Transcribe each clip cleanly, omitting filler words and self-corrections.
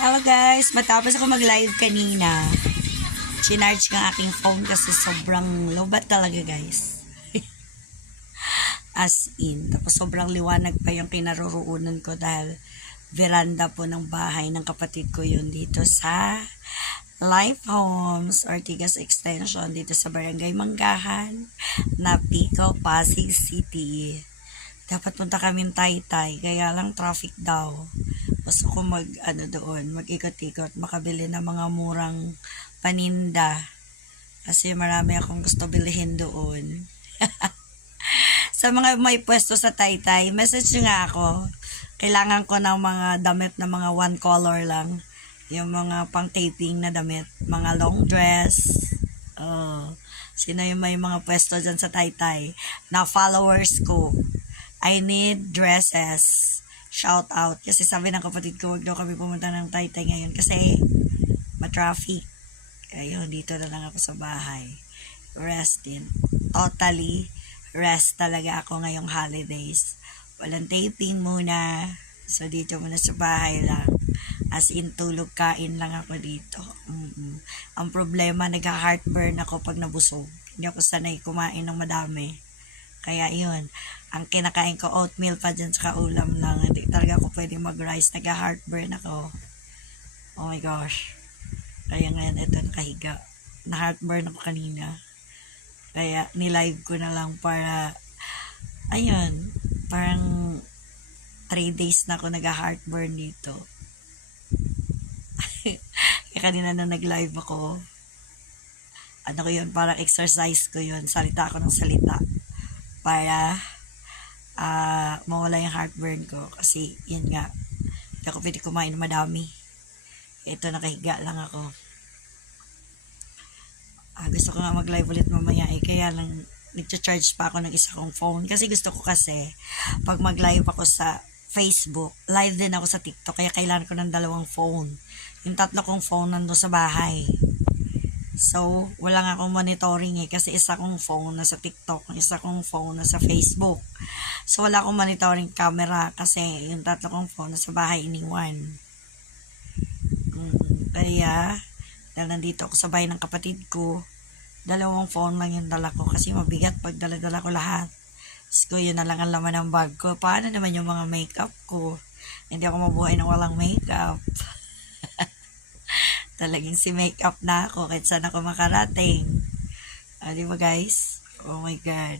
Hello guys, matapos ako mag-live kanina, chinarge ng aking phone kasi sobrang lobat talaga guys. As in, tapos sobrang liwanag pa yung kinaroroonan ko dahil veranda po ng bahay ng kapatid ko yun dito sa Life Homes Ortigas Extension dito sa Barangay Manggahan, Napico, Pasig City. Dapat punta kami Taytay, kaya lang traffic daw. Gusto ko mag-ikot-ikot, makabili ng mga murang paninda. Kasi marami akong gusto bilhin doon. Sa mga may pwesto sa Taytay, message nyo nga ako. Kailangan ko ng mga damit na mga one color lang. Yung mga pang taping na damit, mga long dress. Sino yung may mga pwesto dyan sa Taytay na followers ko? I need dresses. Shout out. Kasi sabi ng kapatid ko, wag daw kami pumunta ng Taytay ngayon kasi ma-traffic. Kaya dito na lang ako sa bahay. Resting. Totally rest talaga ako ngayong holidays. Walang taping muna. So dito muna sa bahay lang. As in tulog kain lang ako dito. Ang problema, nagka-heartburn ako pag nabusog. Hindi ako sanay kumain ng madami. Kaya yun, ang kinakain ko oatmeal pa dyan sa kaulam lang. Hindi talaga ako pwedeng mag-rice. Nagka-heartburn ako. Oh my gosh. Kaya ngayon, ito nakahiga. Na-heartburn ako kanina. Kaya nilive ko na lang para, ayun, parang 3 days na ako nag-heartburn dito. Kaya kanina nung nag-live ako, ano ko yun, parang exercise ko yun. Salita ako ng salita. Para mawala yung heartburn ko. Kasi, yun nga, hindi ako pwede kumain ng madami. Ito, nakahiga lang ako. Gusto ko nga mag-live ulit mamaya kaya lang nagcha-charge pa ako ng isa kong phone. Kasi gusto ko kasi, pag mag-live ako sa Facebook, live din ako sa TikTok. Kaya kailangan ko ng 2 phone. Yung 3 kong phone nandun sa bahay. So, wala nga akong monitoring kasi isa kong phone na sa TikTok, isa kong phone na sa Facebook. So, wala akong monitoring camera kasi yung 3 kong phone na sa bahay iniwan. Kaya, dahil nandito ako sa bahay ng kapatid ko, 2 phone lang yung dala ko kasi mabigat pag dala-dala ko lahat. So, yun na lang ang laman ng bag ko. Paano naman yung mga makeup ko? Hindi ako mabuhay ng walang makeup. Talagang si makeup na ako kahit saan ako makarating. Di ba guys? Oh my God.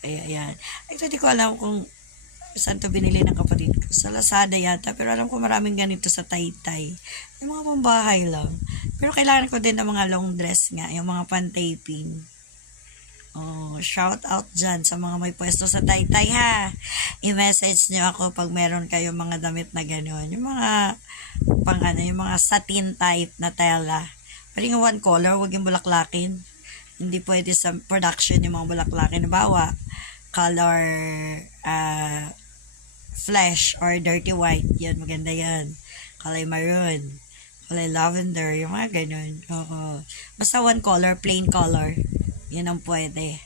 Kaya yan. Actually, di ko alam kung saan to binili ng kapatid ko. Sa Lazada yata. Pero alam ko maraming ganito sa Taytay. Yung mga pambahay lang. Pero kailangan ko din ng mga long dress nga. Yung mga pan-taping. Shout out dyan sa mga may pwesto sa Taytay ha. I-message nyo ako pag meron kayong mga damit na gano'n. Yung mga yung mga satin type na tela. Pero yung one color, huwag yung bulaklakin. Hindi pwede sa production yung mga bulaklakin. Bawa, color flesh or dirty white. Yan, maganda yan. Kulay maroon. Kulay lavender. Yung mga gano'n. Basta one color, plain color. Yun ang pwede.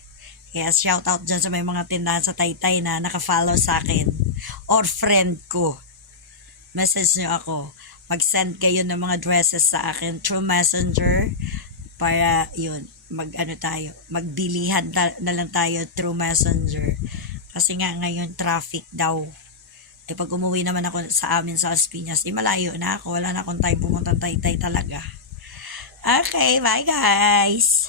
Kaya shout out dyan sa may mga tindahan sa Taytay na naka-follow sa akin. Or friend ko. Message nyo ako. Mag-send kayo ng mga dresses sa akin through messenger. Para yun, magbilihan na lang tayo through messenger. Kasi nga ngayon traffic daw. Pag umuwi naman ako sa amin sa Las Piñas, malayo na ako. Wala na akong time pumunta Taytay talaga. Okay, bye guys!